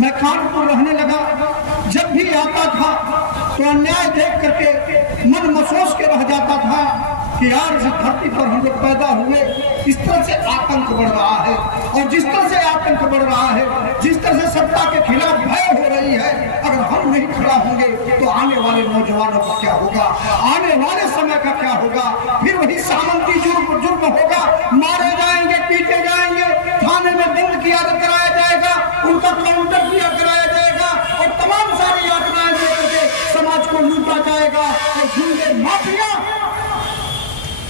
मैं कानपुर रहने लगा। जब भी आता था तो अन्याय देख करके मन मसोस के रह जाता था कि यार इस धरती पर हम लोग पैदा हुए, इस तरह से आतंक बढ़ रहा है। और जिस तरह से आतंक बढ़ रहा है, जिस तरह से सत्ता के खिलाफ भय हो रही है, अगर हम नहीं खड़ा होंगे तो आने वाले नौजवानों का क्या होगा, आने वाले समय का क्या होगा। फिर वही सामंती जुर्म होगा, मारे जाएंगे, पीटे जाएंगे, थाने में बंद किया कराया जाएगा, उनका काउंटर किया कराया जाएगा और तमाम सारी यातनाएं देकर के समाज को लूटा जाएगा। और गुंडे माफिया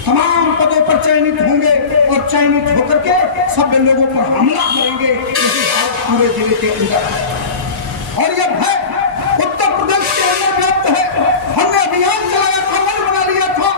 तमाम पदों पर चयनित होंगे और चयनित होकर के सब लोगों पर हमला करेंगे। यही हाल पूरे जिले के अंदर है और यह भय उत्तर प्रदेश के अंदर व्याप्त है। हमने अभियान चलाया था, मन बना लिया था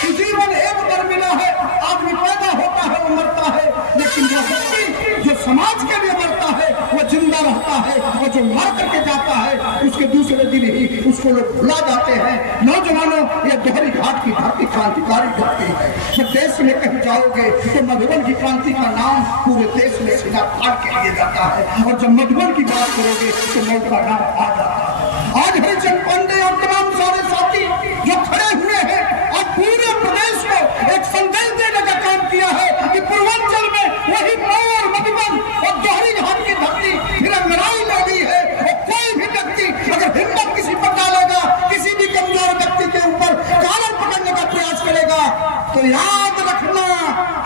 कि जीवन एक बार मिला है, आदमी पैदा होता है वो मरता है, लेकिन वो व्यक्ति जो समाज के लिए मरता है वो जिंदा रहता है और जो मार करके जाता है उसके दूसरे दिन ही उसको लोग भुला जाते हैं। नौजवानों, ये दोहरी घाट की धरती क्रांतिकारी धरती है। जब देश में कहीं जाओगे तो मधुबन की क्रांति का नाम पूरे देश में सीधा फाड़ के लिए जाता है और जब मधुबन की बात करोगे तो मऊ का नाम आ जाता है। आज हरिचंद पांडे और तमाम सारे साथी जो खड़े हुए हैं और पूरे प्रदेश को एक संदेश देने का काम किया है कि पूर्वांचल में वही मऊ और मधुबन और दोहरी घाट की धरती फिर अंगड़ाई लगी है। और कोई भी व्यक्ति अगर हिम्मत किसी पर डालेगा, किसी भी कमजोर व्यक्ति के ऊपर कालर पकड़ने का प्रयास करेगा तो याद रखना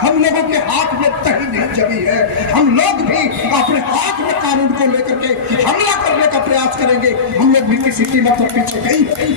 हम लोगों के हाथ में तही नहीं जमी है। हम लोग भी अपने हाथ में कानून को लेकर के हमला करने का प्रयास करेंगे। हम लोग भी किसी कीमत पर पीछे नहीं।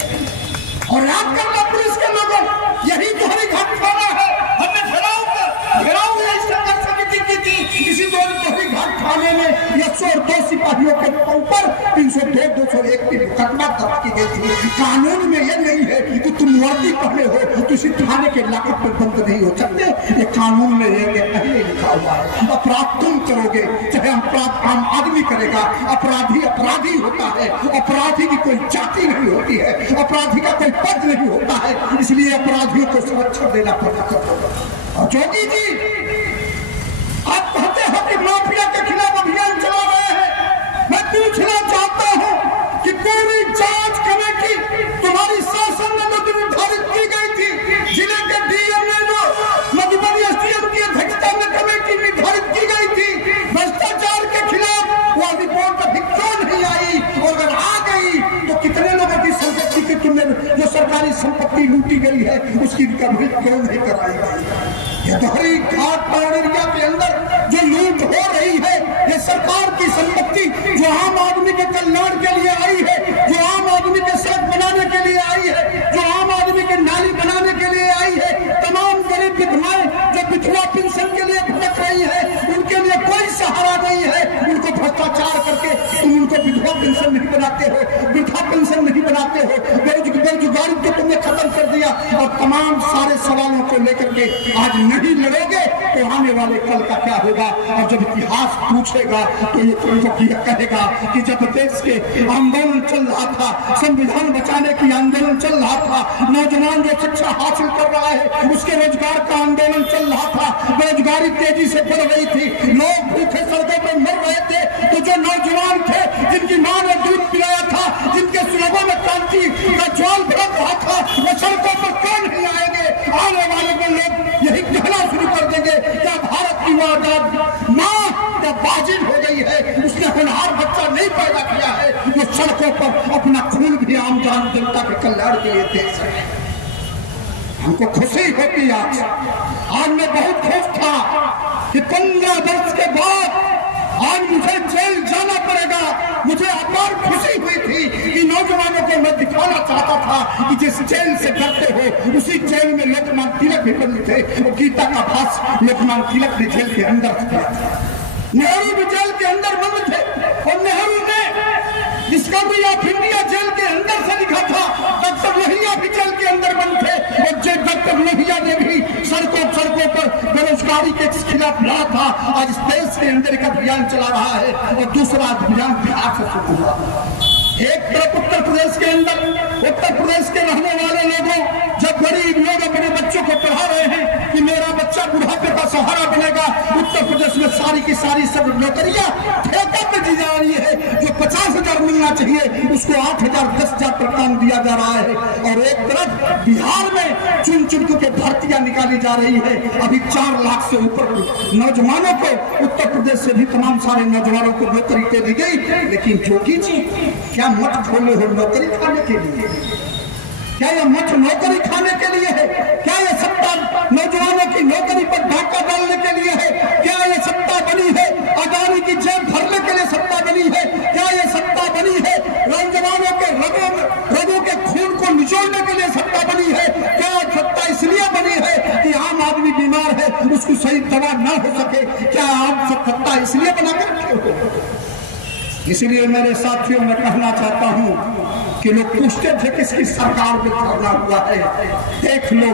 और याद करना पुलिस के लोगों, यही दोहरी घाट थाना है। हमने घेराव संघर्ष समिति की थी। इसी दोहरी घाट थाने में 102 सिपाहियों के ऊपर 302, 201 की मुकदमा दर्ज की गई थी। कानून में यह नहीं है कि तुम वर्दी पहने हो किसी थाने के लाकअप पर बंद नहीं हो सकते। ये कानून में ये पहले लिखा हुआ है। अपराध तुम करोगे चाहे अपराध आम आदमी करेगा। अपराधी अपराधी होता है। अपराधी की कोई जाति नहीं होती है, अपराधी का कोई पद नहीं होता है। इसलिए अपराधियों को सुरक्षा देना पड़ता। और जोगी जी, आप कहते हो कि माफिया के खिलाफ अभियान चला रहे हैं। मैं पूछना चाहता हूं कि पूरी जांच कमेटी तुम्हारी शासन में जो निर्धारित की गई थी, जिले के डीएम ने जो मधुबनी एसडीएम की अध्यक्षता में कमेटी निर्धारित की गई थी भ्रष्टाचार के खिलाफ, वह रिपोर्ट अभी क्यों नहीं आई? और अगर आ गई तो कितने लोगों की संपत्ति की तुमने जो सरकारी संपत्ति लूटी गई है उसकी रिकवरी क्यों नहीं कराई गई? ये दोहरी घाट टाउन एरिया के अंदर जो लूट हो रही है, ये सरकार की संपत्ति जो आम आदमी के कल्याण के लिए आई है, जो आम आदमी के सड़क बनाने के लिए आई है, जो आम आदमी के नाली बनाने के लिए आई है, तमाम गरीब विधवाएं जो विधवा पेंशन के लिए भटक रही है, उनके लिए कोई सहारा नहीं है। उनको भ्रष्टाचार करके तुम उनको विधवा पेंशन नहीं बनाते हो, वृद्धा पेंशन नहीं बनाते हो, बेरोजगारी को तुमने खत्म कर दिया। और तमाम सारे सवालों को लेकर के आज नहीं लड़ोगे तो आने वाले कल का क्या होगा? और जब इतिहास पूछेगा तो ये तुमको कहेगा कि जब देश के आंदोलन चल रहा था, संविधान बचाने की आंदोलन चल रहा था, नौजवान जो शिक्षा हासिल कर रहा है उसके रोजगार का आंदोलन चल रहा था, बेरोजगारी तेजी से बढ़ रही थी, लोग भूखे सड़कों पर मर रहे थे, तो जो नौजवान थे जिनकी मां ने दूध पिलाया था, जिनके सुलभों में क्रांति का ज्वाल भड़क रहा था, वो सड़कों पर क्यों नहीं आएंगे? आने वाले को लोग यही कहना शुरू कर देंगे क्या भारत की वो आजाद माँ क्या बाजिल हो गई है, उसने होनहार बच्चा नहीं पैदा किया है जो सड़कों पर अपना खून भी आम जनता के कल्याण के लिए दे सके। हमको खुशी होती आज मैं बहुत खुश था कि 15 वर्ष के बाद आज मुझे जेल जाना पड़ेगा। मुझे अपार खुशी हुई थी कि नौजवानों को मैं दिखाना चाहता था कि जिस जेल से डरते हो उसी जेल में लोकमान्य तिलक भी बंद थे। वो गीता का भाष लोकमान्य तिलक भी जेल के अंदर किया था, नेहरू भी जेल के अंदर बंद थे। और नेहरू ने डिस्कवरी ऑफ इंडिया जेल के अंदर से लिखा था, डॉक्टर लोहिया भी जेल के अंदर बंद थे। और डॉक्टर लोहिया ने भी सड़कों पर बेरोजगारी के खिलाफ लड़ा था। आज इस देश के अंदर एक अभियान चला रहा है और दूसरा अभियान बिहार से शुरू हुआ। एक तरफ उत्तर प्रदेश के अंदर उत्तर प्रदेश के रहने वाले लोगों, जब गरीब लोग अपने बच्चों को पढ़ा रहे हैं कि मेरा बच्चा बुढ़ापे का सहारा बनेगा, उत्तर प्रदेश में सारी की सारी सब नौकरियां ठेके पे दी जा रही है। जो चाहिए उसको 8,000 10,000 पर काम दिया जा रहा है। और एक तरफ बिहार में चुन चुन के भर्तियां निकाली जा रही है। अभी 4 लाख से ऊपर नौजवानों को उत्तर प्रदेश से भी तमाम सारे नौजवानों को नौकरी दे दी गई। लेकिन योगी जी क्या मत खोले हो नौकरी खाने के लिए? क्या यह मत नौकरी खाने के लिए है? क्या यह सत्ता नौजवानों की नौकरी पर डाका डालने के लिए है? क्या यह सत्ता बनी है अदानी की जेब भरने के लिए सत्ता बनी है? क्या यह सत्ता बनी है नौजवानों के रगों के खून को निचोड़ने के लिए सत्ता बनी है? क्या सत्ता इसलिए बनी है कि आम आदमी बीमार है उसको सही दवा ना हो सके? क्या आप सत्ता इसलिए बना कर रखे हो? इसलिए मेरे साथियों मैं कहना चाहता हूं कि लोग पूछते थे किसकी सरकार में धरना हुआ है। देख लो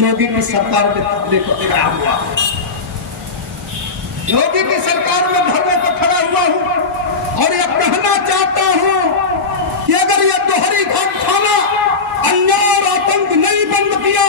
योगी की सरकार में धरने को खड़ा हुआ। योगी की सरकार में धरने को खड़ा हुआ हूं और यह कहना चाहता हूं कि अगर यह दोहरी घाट थाना अन्याय और आतंक नहीं बंद किया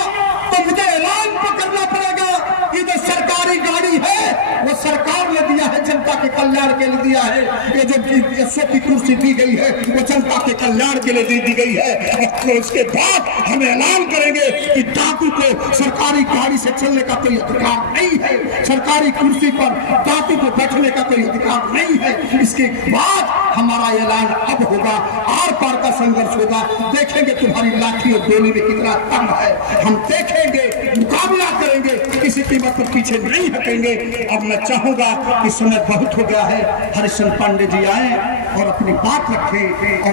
तो मुझे ऐलान करना पड़ेगा। ये जो सरकारी गाड़ी है वो सरकार ने दिया है, जनता के कल्याण के लिए दिया है। ये जो 100 की कुर्सी दी गई है वो जनता के कल्याण के लिए दी गई है। तो इसके बाद हम ऐलान करेंगे कि डाकू को सरकारी गाड़ी से चलने का कोई अधिकार नहीं है, सरकारी कुर्सी पर डाकू को बैठने का कोई अधिकार नहीं है। इसके बाद हमारा ऐलान अब होगा, आर पार का संघर्ष होगा। देखेंगे तुम्हारी लाठी और गोली में कितना दम है, हम देखेंगे, मुकाबला करेंगे, किसी कीमत पर पीछे नहीं हटेंगे। अब मैं चाहूंगा कि समय बहुत हो गया है, हरिश्चंद्र पांडे जी आए और अपनी बात रखें।